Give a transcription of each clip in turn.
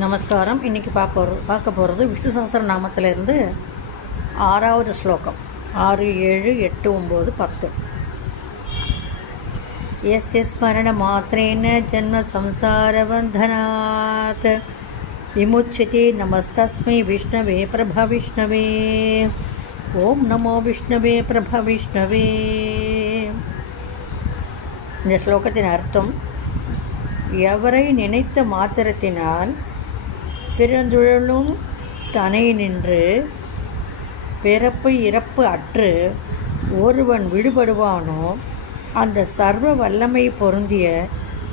நமஸ்காரம். இன்றைக்கி பார்க்க போகிறது விஷ்ணு சஹஸ்ர நாமத்திலேருந்து 6வது ஸ்லோகம். 6, 7, 8, 9, 10. யஸ்ய ஸ்மரண மாத்ரேன ஜன்ம சம்சாரபந்தனாத் விமுச்யதே நமஸ்தஸ்மை விஷ்ணவே பிரபவிஷ்ணவே. ஓம் நமோ விஷ்ணவே பிரபவிஷ்ணவே. இந்த ஸ்லோகத்தின் அர்த்தம்: எவரை நினைத்த மாத்திரத்தினால் பிறந்துழலும் தனை நின்று பிறப்பு இறப்பு அற்று ஒருவன் விடுபடுவானோ அந்த சர்வ வல்லமை பொருந்திய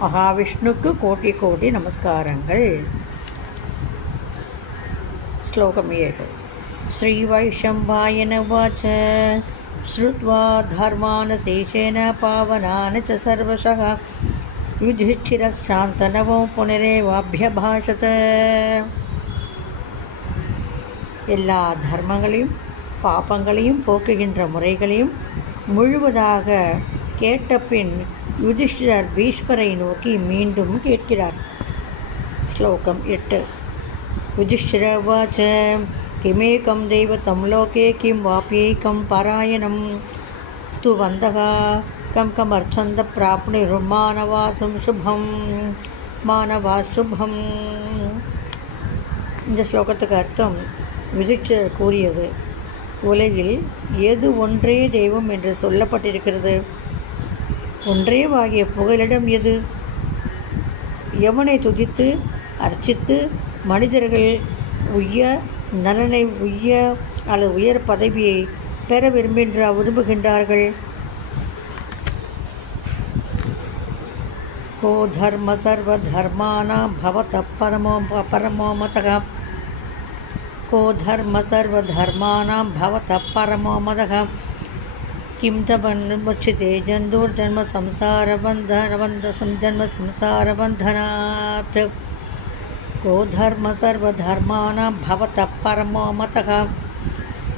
மகாவிஷ்ணுக்கு கோட்டி கோட்டி நமஸ்காரங்கள். ஸ்லோகம் 7. ஸ்ரீவைஷம்பாயன வாச்ச ஸ்ருத்வா தர்மான சேஷேன பாவனான ச சர்வசஹ யுதிஷ்டிரசாந்தனவம் புனரேவாபியபாஷத. எல்லா தர்மங்களையும் பாபங்களையும் போக்குகின்ற முறைகளையும் முழுவதாக கேட்ட பின் யுதிஷ்டிரர் பீஷ்மரை நோக்கி மீண்டும் கேட்கிறார். ஸ்லோகம் 8. யுதிஷ்டிர வாச்ச கிமேகம் தெய்வதம் லோகே கிம் வாப்யேகம் பாராயணம் ஸ்துவந்தக கம் கமர்ச்சந்த பிராப்னிர்மானவாசம் சுபம் மானவா சுபம். இந்த ஸ்லோகத்துக்கு அர்த்தம்: யுதிஷ்டிரர் கூறியது, உலகில் எது ஒன்றே தெய்வம் என்று சொல்லப்பட்டிருக்கிறது? ஒன்றே ஆகிய புகலிடம் எது? எவனை துதித்து அர்ச்சித்து மனிதர்கள் உய்ய நலனை உய்ய அல்லது உயர் பதவியை பெற விரும்புகின்றார்கள்? को धर्म सर्वधर्माणां भवतः परमो मतः. को धर्म सर्वधर्माणां भवतः परमो मतः. किं तपन्मुच्यते जन्तुर्जन्म संसारबन्धनात्. को धर्म सर्वधर्माणां भवतः परमो मतः.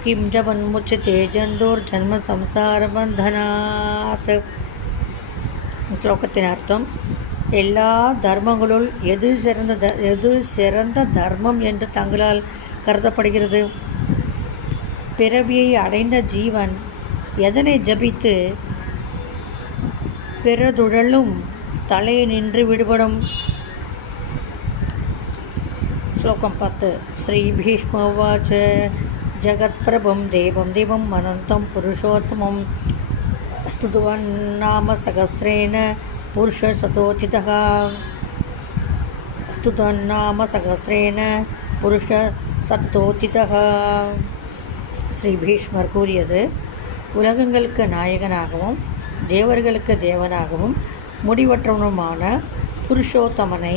किं तपन्मुच्यते जन्तुर्जन्म संसारबन्धनात्. ஸ்லோகத்தின் அர்த்தம்: எல்லா தர்மங்களுள் எது சிறந்த தர்மம் என்று தங்களால் கருதப்படுகிறது? பிறவியை அடைந்த ஜீவன் எதனை ஜபித்து பிறதுழலும் தலையை நின்று விடுபடும்? ஸ்லோகம் 10. ஸ்ரீ பீஷ்மோவாச்ச ஜகத் பிரபம் தேவம் தேவம் அனந்தம் புருஷோத்தமம் स्तुतवन्नाम सहस्रेण पुरुषशतोचितः. स्तुतवन्नाम सहस्रेण पुरुषशतोचितः. ஸ்ரீ பீஷ்மர் கூறியது, உலகங்களுக்கு நாயகனாகவும் தேவர்களுக்கு தேவனாகவும் முடிவற்றவனுமான புருஷோத்தமனை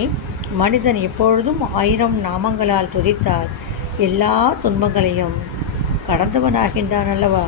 மனிதன் எப்பொழுதும் 1000 நாமங்களால் துதித்தால் எல்லா துன்பங்களையும் கடந்தவனாகின்றான் அல்லவா?